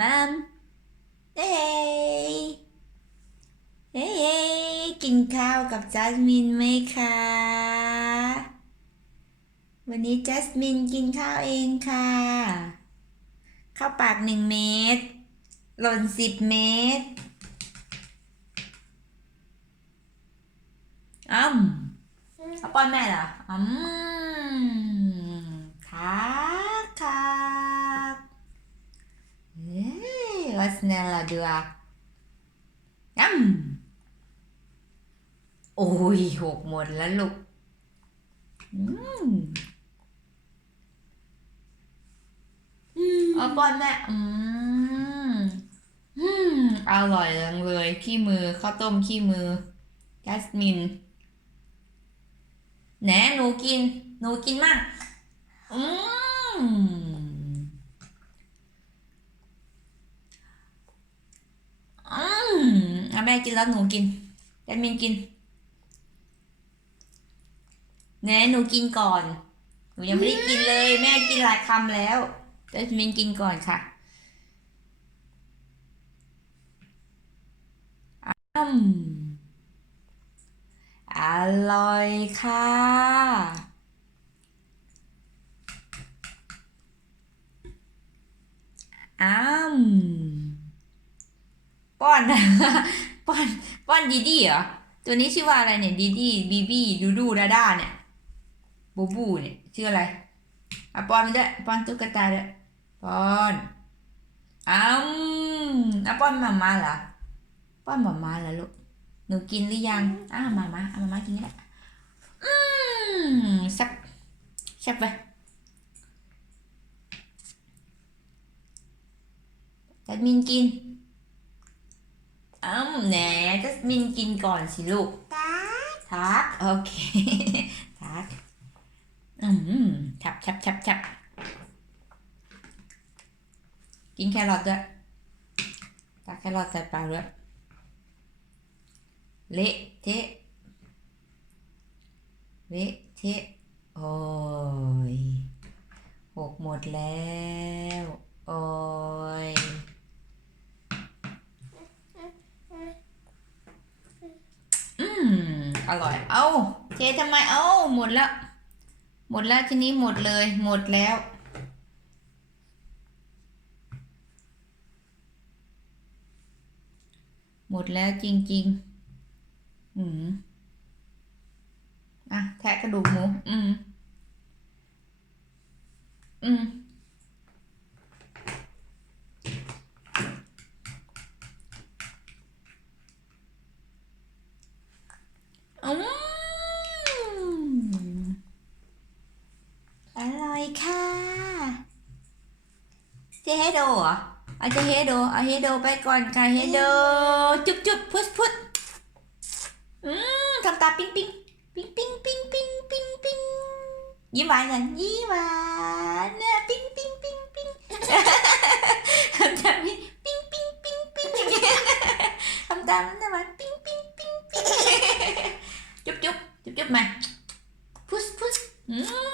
มัมเฮ้ยเฮ้ยกินข้าวกับจัสมินไหมคะ วันนี้จัสมินกินข้าวเองค่ะข้าวปากหนึ่งเม็ดหล่นสิบเม็ดอ้ำเอาป้อนแม่เหรออืมคักคักเฮ้ย vad snälla du är อ้ำโอ้ยหกหมดแล้วลูกอืมเอาป้อนแม่อืมอืมอร่อยจังเลย ขี้มือข้าวต้มขี้มือจัสมินแหนหนูกิน หนูกินมาก อืมอืมเอา แม่กินแล้วหนูกินแจมินกินแหนหนูกินก่อน หนูยังไม่ได้กินเลย แม่กินหลายคำแล้วแจมินกินก่อนค่ะอืมอร่อยค่ะ อ้ามป้อน ป้อนป้อนดีดีเหรอ ตัวนี้ชื่อว่าอะไรเนี่ยดีดีบีบีดูดูดาดาเนี่ยบูบูเนี่ยชื่ออะไรอะป้อนมันด้วยป้อนตุ๊กตาด้วยป้อนอ้ามอะป้อนมาม่าเหรอป้อนมาม่าเหรอลูกหนูกินหรือยังอ้ามามาเอามามากินก็ได้อืมแซ่บแซ่บไปจัสมินกิน อ้าวแหนจัสมินกินก่อนสิลูกทักโอเคทักอืมชับชับชับชับกินแครอทด้วยตักแครอทใส่ปากด้วยเละเทะเละเทะโอ้ยหกหมดแล้ว โอ้ยอืม อร่อย เอาเททำไม เอาหมดแล้ว หมดแล้วทีนี้หมดเลย หมดแล้ว หมดแล้วจริง ๆ อืมอะ แทะกระดูกหมู อืม อืม thế đồ à ở đây hello ở đồ, bay con cái hello ừ. chúc chúc push push ừ, thằng ta ping ping. Ping ping ping ping ping ping. ยิ้มหวานอย่างยิ้มหวานปิ้งปิ้งปิ้งปิ้งทำตามปิ้งปิ้งปิ้งปิ้งทำตามนะมันปิ้งปิ้งปิ้งปิ้งจุ๊บจุ๊บจุ๊บจุ๊บมาพุชพุชอืม